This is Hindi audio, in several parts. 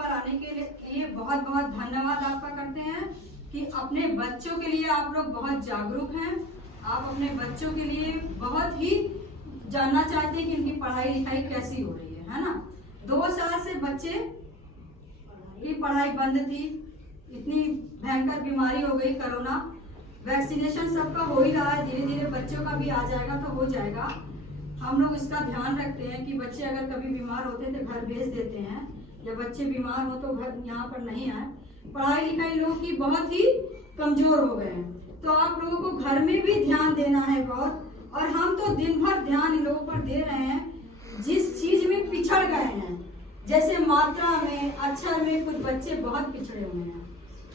पर आने के लिए बहुत बहुत धन्यवाद आपका करते हैं कि अपने बच्चों के लिए आप लोग बहुत जागरूक हैं। आप अपने बच्चों के लिए बहुत ही जानना चाहते हैं कि इनकी पढ़ाई लिखाई कैसी हो रही है ना। 2 साल से बच्चे की पढ़ाई बंद थी, इतनी भयंकर बीमारी हो गई कोरोना। वैक्सीनेशन सबका हो ही रहा है, धीरे धीरे बच्चों का भी आ जाएगा तो हो जाएगा। हम लोग इसका ध्यान रखते हैं कि बच्चे अगर कभी बीमार होते हैं तो घर भेज देते हैं, या बच्चे बीमार हो तो घर यहाँ पर नहीं आए। पढ़ाई लिखाई लोगों की बहुत ही कमजोर हो गए हैं, तो आप लोगों को घर में भी ध्यान देना है बहुत। और हम तो दिन भर ध्यान इन लोगों पर दे रहे हैं। जिस चीज में पिछड़ गए हैं, जैसे मात्रा में, अक्षर में, कुछ बच्चे बहुत पिछड़े हुए हैं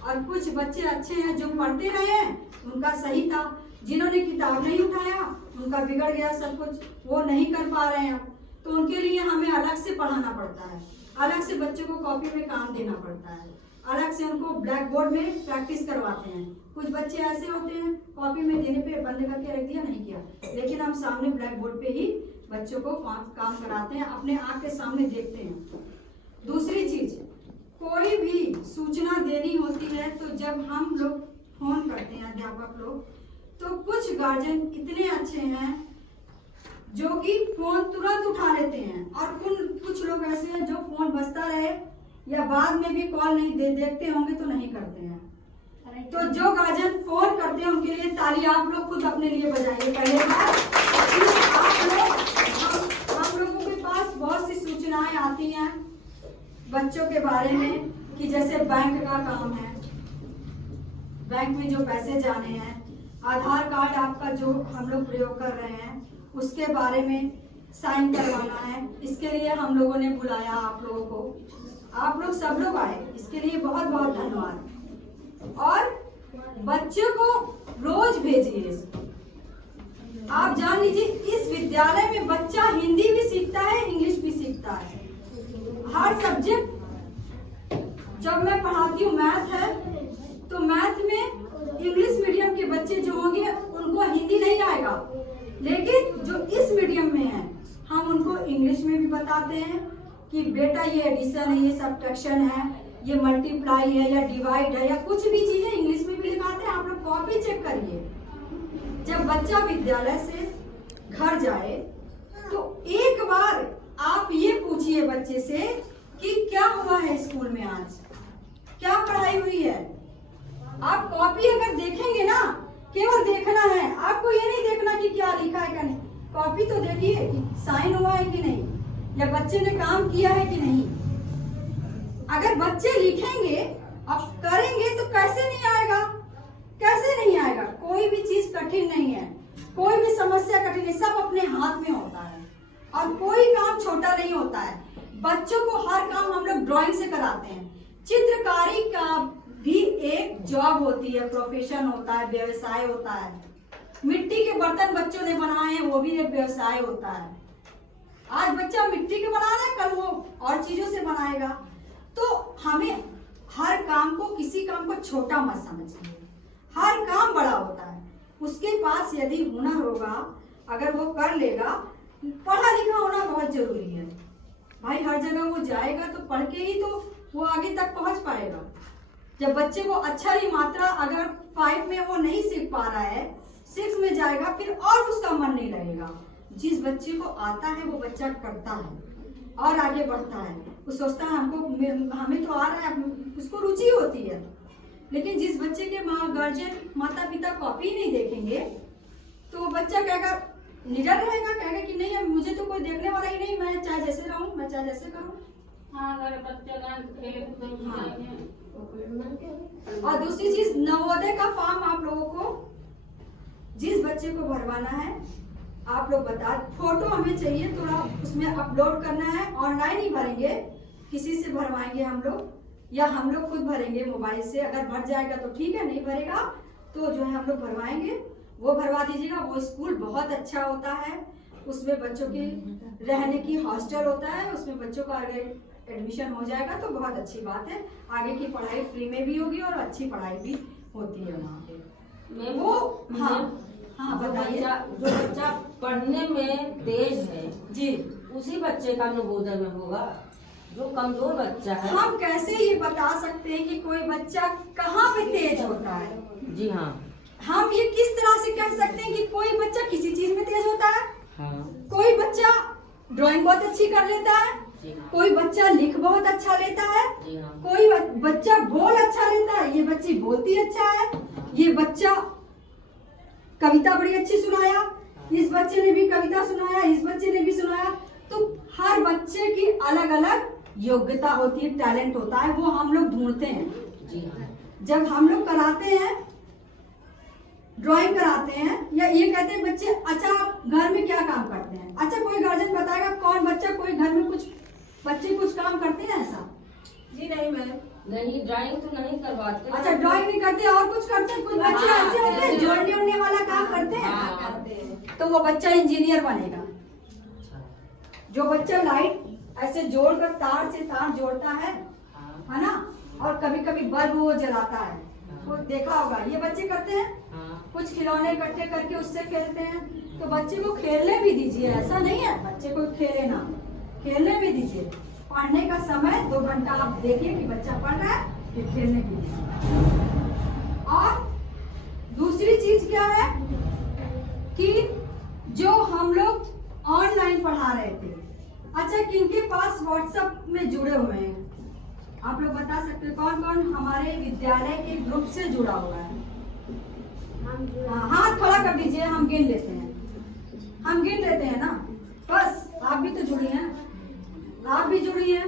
और कुछ बच्चे अच्छे हैं जो पढ़ते रहे हैं, उनका सही था। जिन्होंने किताब नहीं उठाया उनका बिगड़ गया सब कुछ, वो नहीं कर पा रहे हैं। तो उनके लिए हमें अलग से पढ़ाना पड़ता है, अलग से बच्चों को कॉपी में काम देना पड़ता है, अलग से उनको ब्लैक बोर्ड में प्रैक्टिस करवाते हैं। कुछ बच्चे ऐसे होते हैं कॉपी में देने पे बंद करके रख दिया, नहीं किया, लेकिन हम सामने ब्लैक बोर्ड पे ही बच्चों को काम कराते हैं, अपने आँख के सामने देखते हैं। दूसरी चीज, कोई भी सूचना देनी होती है तो जब हम लोग फोन करते हैं अध्यापक लोग, तो कुछ गार्जियन इतने अच्छे हैं जो कि फोन तुरंत उठा लेते हैं, और कुछ लोग ऐसे हैं जो फोन बजता रहे या बाद में भी कॉल नहीं देखते होंगे तो नहीं करते हैं। तो जो गार्जियन फोन करते हैं उनके लिए ताली आप लोग खुद अपने लिए बजाइए पहले। हम लोगों के पास बहुत सी सूचनाएं आती हैं बच्चों के बारे में, कि जैसे बैंक का काम है, बैंक में जो पैसे जाने हैं, आधार कार्ड आपका जो हम लोग प्रयोग कर रहे हैं उसके बारे में साइन करवाना है। इसके लिए हम लोगों ने बुलाया आप लोगों को, आप लोग सब लोग आए, इसके लिए बहुत बहुत धन्यवाद। और बच्चों को रोज भेजिए। आप जान लीजिए इस विद्यालय में बच्चा हिंदी भी सीखता है, इंग्लिश भी सीखता है, हर सब्जेक्ट। जब मैं पढ़ाती हूँ मैथ है, तो मैथ में इंग्लिश मीडियम के बच्चे जो होंगे उनको हिंदी नहीं आएगा, लेकिन जो इस मीडियम में है हम उनको इंग्लिश में भी बताते हैं कि बेटा ये एडिशन है, ये सब्ट्रैक्शन है, ये मल्टीप्लाई है या डिवाइड है, या कुछ भी चीजें इंग्लिश में भी लिखाते हैं। आप लोग कॉपी चेक करिए। जब बच्चा विद्यालय से घर जाए तो एक बार आप ये पूछिए बच्चे से कि क्या हुआ है स्कूल में, आज क्या पढ़ाई हुई है। आप कॉपी अगर देखेंगे ना, केवल देखना है, आपको ये नहीं देखना कि क्या लिखा है क्या नहीं। कॉपी तो देखिए कि साइन हुआ है कि नहीं, या बच्चे ने काम किया है कि नहीं। अगर बच्चे लिखेंगे अब करेंगे तो कैसे नहीं आएगा, कैसे नहीं आएगा। कोई भी चीज कठिन नहीं है, कोई भी समस्या कठिन नहीं, सब अपने हाथ में होता है और कोई काम छोटा नहीं होता है। बच्चों को हर काम हम लोग ड्राइंग से कराते हैं। चित्रकारी का भी एक जॉब होती है, प्रोफेशन होता है, व्यवसाय होता है। मिट्टी के बर्तन बच्चों ने बनाए हैं, वो भी एक व्यवसाय होता है। आज बच्चा मिट्टी के बना रहा है, कल वो और चीजों से बनाएगा। तो हमें हर काम को, किसी काम को छोटा मत समझिए, हर काम बड़ा होता है। उसके पास यदि हुनर होगा, अगर वो कर लेगा, पढ़ा लिखा होना बहुत जरूरी है भाई। हर जगह वो जाएगा तो पढ़ के ही तो वो आगे तक पहुंच पाएगा। जब बच्चे को अक्षर मात्रा अगर 5 में वो नहीं सीख पा रहा है, 6 में जाएगा, फिर और उसका मन नहीं लगेगा। जिस बच्चे को आता है वो बच्चा करता है और आगे बढ़ता है। वो सोचता है हमें तो आ रहा है, उसको रुचि होती है। लेकिन जिस बच्चे के गार्जियन, माता पिता कॉपी नहीं देखेंगे तो वो बच्चा कहेगा, निडर रहेगा, कहेगा कि नहीं अब मुझे तो कोई देखने वाला ही नहीं, मैं चाहे जैसे रहूं, मैं चाहे जैसे करूं। और दूसरी चीज, नवोदय का फॉर्म आप लोगों को जिस बच्चे को भरवाना है आप लोग बता, फोटो हमें चाहिए, थोड़ा उसमें अपलोड करना है। ऑनलाइन ही भरेंगे, किसी से भरवाएंगे हम लोग, या हम लोग खुद भरेंगे मोबाइल से। अगर भर जाएगा तो ठीक है, नहीं भरेगा तो जो है हम लोग भरवाएंगे, वो भरवा दीजिएगा। वो स्कूल बहुत अच्छा होता है, उसमें बच्चों की रहने की हॉस्टल होता है, उसमें बच्चों का अगर एडमिशन हो जाएगा तो बहुत अच्छी बात है। आगे की पढ़ाई फ्री में भी होगी और अच्छी पढ़ाई भी होती है वहाँ पे। वो हाँ बताइए। जो बच्चा पढ़ने में तेज है जी, उसी बच्चे का नवोदय में होगा। जो कमजोर बच्चा है, हम कैसे ये बता सकते हैं कि कोई बच्चा कहाँ पे तेज होता है? जी हाँ, हम ये किस तरह से कह सकते हैं कि कोई बच्चा किसी चीज में तेज होता है? हाँ, कोई बच्चा ड्राइंग बहुत अच्छी कर लेता है, कोई बच्चा लिख बहुत अच्छा लेता है, जी हाँ, कोई बच्चा बोल अच्छा लेता है, ये बच्ची बोलती अच्छा है, ये बच्चा कविता बड़ी अच्छी सुनाया, इस बच्चे ने भी कविता सुनाया, इस बच्चे ने भी सुनाया। तो हर बच्चे की अलग अलग योग्यता होती है, टैलेंट होता है, वो हम लोग ढूंढते हैं। जी हाँ, जब हम लोग कराते हैं, ड्राइंग कराते हैं, या ये कहते हैं बच्चे अच्छा घर में क्या काम करते हैं, अच्छा कोई गार्जियन बताएगा कौन बच्चा कोई घर में कुछ बच्चे कुछ काम करते हैं ऐसा? जी नहीं मैम, नहीं ड्राइंग तो नहीं करवाते। अच्छा ड्राइंग नहीं करते और कुछ करते हैं? कुछ बच्चे हाँ, ऐसे होते हैं जोड़ने उड़ने वाला काम करते हैं, हाँ, करते हैं। तो वो बच्चा इंजीनियर बनेगा। अच्छा, जो बच्चा लाइट ऐसे जोड़कर तार से तार जोड़ता हाँ, है ना, और कभी कभी बल्ब वो जलाता है, वो देखा होगा, ये बच्चे करते हैं। हाँ, कुछ खिलौने इकट्ठे करके उससे खेलते हैं, तो बच्चे को खेलने भी दीजिए, ऐसा नहीं है बच्चे को खेले ना, खेलने भी दीजिए। पढ़ने का समय 2 घंटा आप देखिए कि बच्चा पढ़ रहा है, फिर खेलने भी दीजिए। और दूसरी चीज क्या है कि जो हम लोग ऑनलाइन पढ़ा रहे थे, अच्छा किनके पास व्हाट्सएप में जुड़े हुए हैं? आप लोग बता सकते हैं कौन कौन हमारे विद्यालय के ग्रुप से जुड़ा हुआ है? हाँ, हाथ खड़ा कर दीजिए, हम गिन लेते हैं, हम गिन लेते हैं ना। बस आप भी तो जुड़ी हैं, आप भी जुड़ी हैं,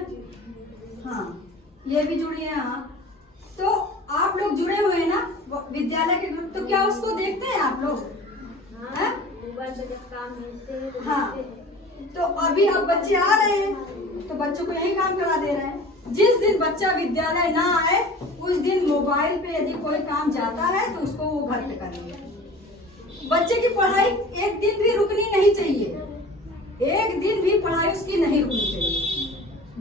हाँ ये भी जुड़ी है। हाँ तो आप लोग जुड़े हुए हैं ना विद्यालय के ग्रुप, तो क्या उसको देखते हैं आप लोग? हैं? मोबाइल पे जब काम मिलते हैं तो हाँ, देखते हैं। तो अभी अब बच्चे आ रहे हैं तो बच्चों को यही काम करा दे रहे हैं। जिस दिन बच्चा विद्यालय ना आए उस दिन मोबाइल पे यदि कोई काम जाता है तो उसको वो घर पे करेंगे। बच्चे की पढ़ाई एक दिन भी रुकनी नहीं चाहिए, एक दिन भी पढ़ाई उसकी नहीं रुकनी चाहिए,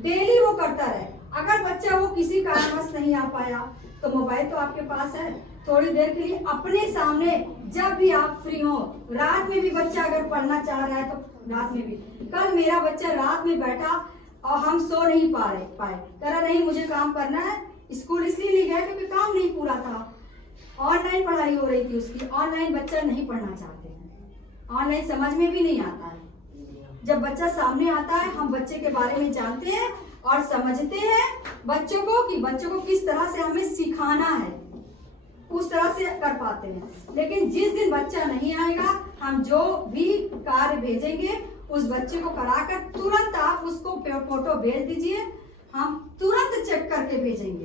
डेली वो करता रहे। अगर बच्चा वो किसी कारणवश नहीं आ पाया तो मोबाइल तो आपके पास है, थोड़ी देर के लिए अपने सामने जब भी आप फ्री हो, रात में भी बच्चा अगर पढ़ना चाह रहा है तो रात में भी। कल मेरा बच्चा रात में बैठा और हम सो नहीं पाए, कह रहा नहीं मुझे काम करना है, स्कूल इसलिए नहीं गया क्योंकि काम नहीं पूरा था, ऑनलाइन पढ़ाई हो रही थी उसकी। ऑनलाइन बच्चा नहीं पढ़ना चाहते हैं, ऑनलाइन समझ में भी नहीं आता है। जब बच्चा सामने आता है हम बच्चे के बारे में जानते हैं और समझते हैं बच्चों को कि बच्चों को किस तरह से हमें सिखाना है, उस तरह से कर पाते हैं। लेकिन जिस दिन बच्चा नहीं आएगा, हम जो भी कार्य भेजेंगे उस बच्चे को कराकर तुरंत आप उसको फोटो भेज दीजिए, हम तुरंत चेक करके भेजेंगे,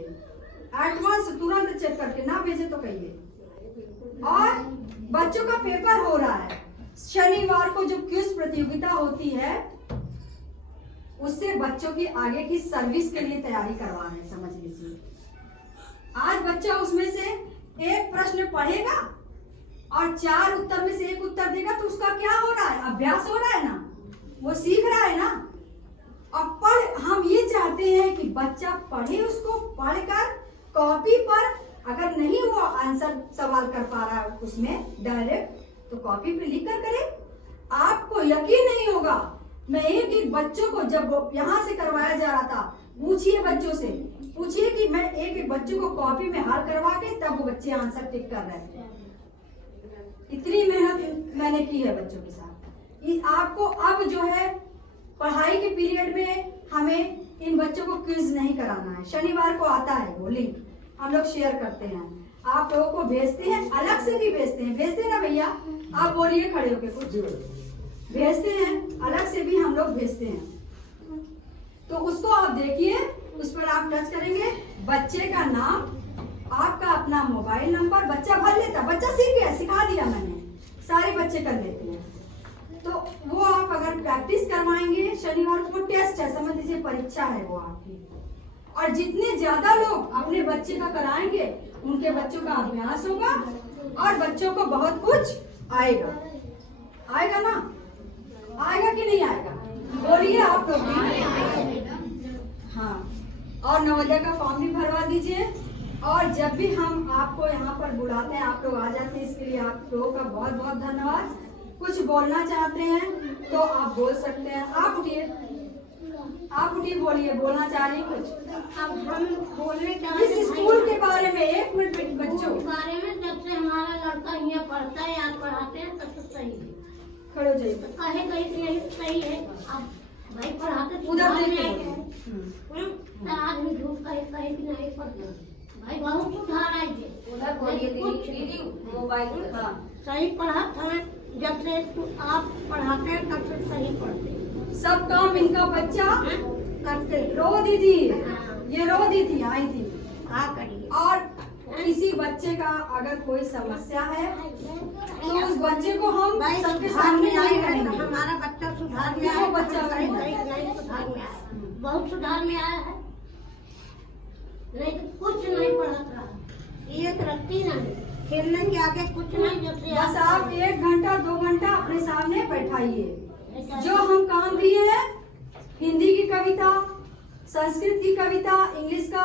एडवांस तुरंत चेक करके, ना भेजे तो कहिए। और बच्चों का पेपर हो रहा है, शनिवार को जो क्विज प्रतियोगिता होती है उससे बच्चों की आगे की सर्विस के लिए तैयारी करवा रहे हैं, समझ लीजिए। आज बच्चा उसमें से एक प्रश्न पढ़ेगा और 4 उत्तर में से एक उत्तर देगा तो उसका क्या हो रहा है? अभ्यास हो रहा है ना, वो सीख रहा है ना। और हम ये चाहते हैं कि बच्चा पढ़े, उसको पढ़कर कॉपी पर अगर नहीं वो आंसर सवाल कर पा रहा है उसमें डायरेक्ट, तो कॉपी पे लिख कर करे। आपको यकीन नहीं होगा, मैं एक बच्चों को जब यहाँ से करवाया जा रहा था, पूछिए बच्चों से, पूछिए कि मैं एक बच्चे को कॉपी में हल करवा के तब वो बच्चे आंसर टिक कर रहे थे। इतनी मेहनत मैंने की है बच्चों के साथ। आपको अब जो है पढ़ाई के पीरियड में हमें इन बच्चों को क्विज नहीं कराना है। शनिवार को आता है वो लिंक, हम लोग शेयर करते हैं, आप लोगों को भेजते हैं, अलग से भी भेजते हैं, भेजते ना भैया? आप बोलिए खड़े होके, कुछ भेजते हैं, अलग से भी हम लोग भेजते हैं। तो उसको आप देखिए, उस पर आप टच करेंगे, बच्चे का नाम, आपका अपना मोबाइल नंबर, बच्चा भर लेता, बच्चा सीख गया, सिखा दिया मैंने, सारे बच्चे कर लेते हैं। तो वो आप अगर प्रैक्टिस करवाएंगे, शनिवार को टेस्ट है, समझ लीजिए परीक्षा है वो आपकी, और जितने ज्यादा लोग अपने बच्चे का कराएंगे उनके बच्चों का अभ्यास होगा और बच्चों को बहुत कुछ आएगा। आएगा ना? आएगा कि नहीं आएगा? बोलिए आप लोग भी। हाँ, और नवोदय का फॉर्म भी भरवा दीजिए। और जब भी हम आपको यहाँ पर बुलाते हैं आप लोग आ जाते हैं, इसके लिए आप लोगों का बहुत बहुत धन्यवाद। कुछ बोलना चाहते हैं तो आप बोल सकते हैं, आप उठिए। आप उठी बोलिए, बोलना चाह रही कुछ अब हम बोलने जा रहे इस हैं स्कूल के बारे में। 1 मिनट बच्चों, के बारे में। जब से हमारा लड़का यहाँ पढ़ता है, यहाँ पढ़ाते हैं, तब तो सही है। खड़े हो जाइए। कहे कहीं से यही सही है। अब भाई पढ़ाते तो उधर सुधार देख में के आए बोलिए। हैं। तो आदमी झूठ कहे कि नहीं पढ़ता, भाई बहुत सुधार आई है। उधर बोलिए दीदी मोबाइल पर। हाँ, सही पढ़ा था। जब से आप पढ़ाते हैं तब से सही पढ़ते हैं, सब काम इनका बच्चा करते हैं। रो दी थी, ये रो दी थी, आई थी। हाँ करिए। और किसी बच्चे का अगर कोई समस्या है तो उस बच्चे को हम भाई सबके सुधार में सामने आई नहीं है तो करेंगे। हमारा बच्चा सुधार में देखो आया। बच्चा सही है। सही नहीं सुधार में आया, बहुत सुधार में आया है। नहीं तो कुछ नहीं पढ़त रहा, एक रत्ती नहीं, खेलने के आगे कुछ नहीं। जब से बस आप 1 घंटा 2 घंटा अपने सामने बैठाइए। जो हम काम दिए हैं, हिंदी की कविता, संस्कृत की कविता, इंग्लिश का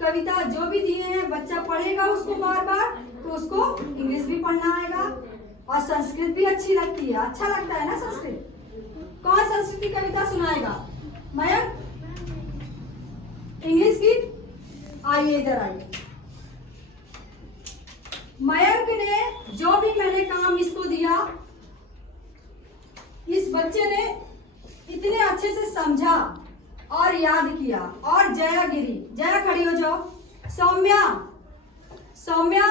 कविता, जो भी दिए हैं बच्चा पढ़ेगा उसको बार बार, तो उसको इंग्लिश भी पढ़ना आएगा और संस्कृत भी अच्छी लगती है। अच्छा लगता है ना संस्कृत। कौन संस्कृत की कविता सुनाएगा? मयंक, इंग्लिश की? आइए इधर आइए। मयंक ने जो भी मैंने काम इसको दिया, इस बच्चे ने इतने अच्छे से समझा और याद किया। और जया गिरी, जया खड़ी हो जाओ। सौम्या, सौम्या,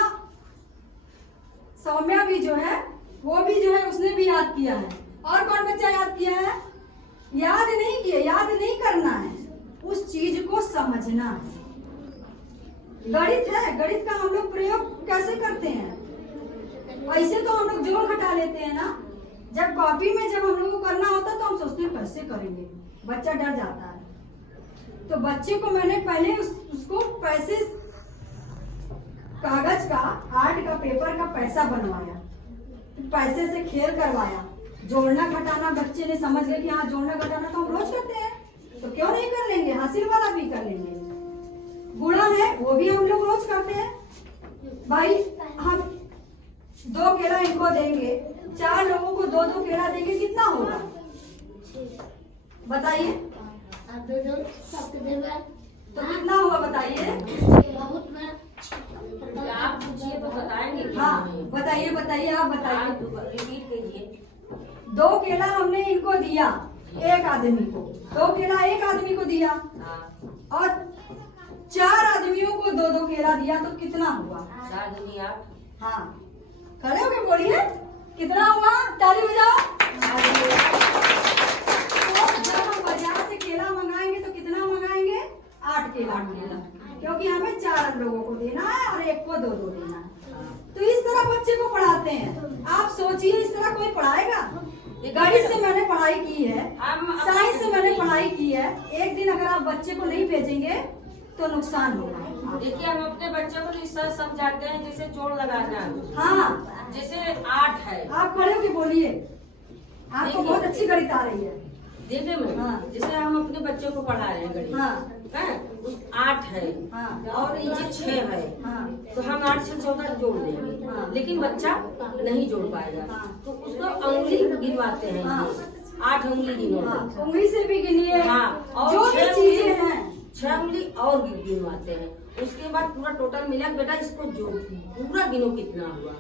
सौम्या भी जो है वो भी जो है उसने भी याद किया है। और कौन बच्चा याद किया है? याद नहीं किया, याद नहीं करना है, उस चीज को समझना है। गणित है, गणित का हम लोग प्रयोग कैसे करते हैं? ऐसे तो हम लोग जोड़ घटा लेते हैं ना। जब कॉपी में जब हम लोग को करना होता है तो हम सोचते हैं कैसे करेंगे, बच्चा डर जाता है। तो बच्चे को मैंने पहले उसको पैसे, कागज का, आर्ट का, पेपर का पैसा बनवाया, पैसे से खेल करवाया। जोड़ना घटाना बच्चे ने समझ गए कि हाँ जोड़ना घटाना तो हम रोज करते हैं, तो क्यों नहीं कर लेंगे, हासिल वाला भी कर लेंगे। गुणा है वो भी हम लोग रोज करते हैं। भाई हम 2 केला इनको देंगे, 4 लोगों को 2-2 केला देंगे, कितना होगा बताइए? तो कितना हुआ बताइए? बहुत में आप पूछिए तो बताएंगे। हाँ बताइए, बताइए, आप बताइए। आप रिपीट कीजिए। 2 केला हमने इनको दिया, एक आदमी को 2 केला एक आदमी को दिया, हाँ, और 4 आदमियों को 2-2 केला दिया, तो कितना हुआ? 4 दूनी 8। हाँ, खड़े होके बोलिए कितना हुआ? ताली बजाओ। तो जब हम बाजार से केला मंगाएंगे तो कितना मंगाएंगे? 8 केला, क्योंकि हमें 4 लोगों को देना है और एक को 2-2 देना है। तो इस तरह बच्चे को पढ़ाते हैं। आप सोचिए इस तरह कोई पढ़ाएगा? गणित से मैंने पढ़ाई की है, साइंस से मैंने पढ़ाई की है। एक दिन अगर आप बच्चे को नहीं भेजेंगे तो नुकसान होगा। देखिए हम अपने बच्चों को तो सब समझाते हैं, जैसे जोड़ लगाना, हाँ, जैसे 8 है। आप खड़े होके बोलिए, आपको बहुत अच्छी गणित आ रही है। देखिए मैं, हाँ। जैसे हम अपने बच्चों को पढ़ा रहे हैं गणित, हाँ, हैं? 8 है हाँ, और ये 6 है, हाँ, तो हम 8 से 14 जोड़ देंगे। हाँ। लेकिन बच्चा नहीं जोड़ पाएगा, हाँ। तो उसको उंगली गिनवाते हैं। हाँ। 8 उंगली गिनो। हाँ, उंगली से भी गिनिए। हाँ, और जो भी 6 चीजें हैं 6 उंगली और गिनवाते हैं। उसके बाद पूरा टोटल मिला, बेटा इसको जोड़ पूरा गिनो कितना हुआ।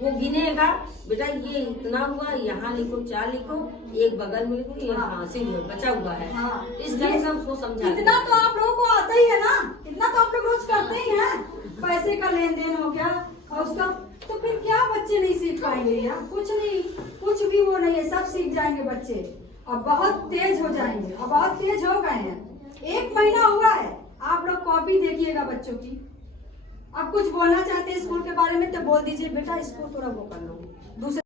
वो गिनेगा, बेटा ये इतना हुआ, यहाँ लिखो, 4 लिखो, एक बगल में लिखो, ये हाँ। हासिल बचा हुआ है। हाँ। इस ढंग से हम उसको समझाते इतना हैं। तो आप लोगों को आता ही है ना, इतना तो आप लोग रोज करते ही हैं। पैसे का लेन देन हो गया और उसका, तो फिर क्या बच्चे नहीं सीख पाएंगे यार? कुछ नहीं, कुछ भी वो नहीं है, सब सीख जाएंगे बच्चे और बहुत तेज हो जाएंगे और बहुत तेज हो गए हैं। 1 महीना हुआ है, आप लोग कॉपी देखिएगा बच्चों की। अब कुछ बोलना चाहते हैं स्कूल के बारे में तो बोल दीजिए, बेटा इसको थोड़ा वो कर लो। दूसरे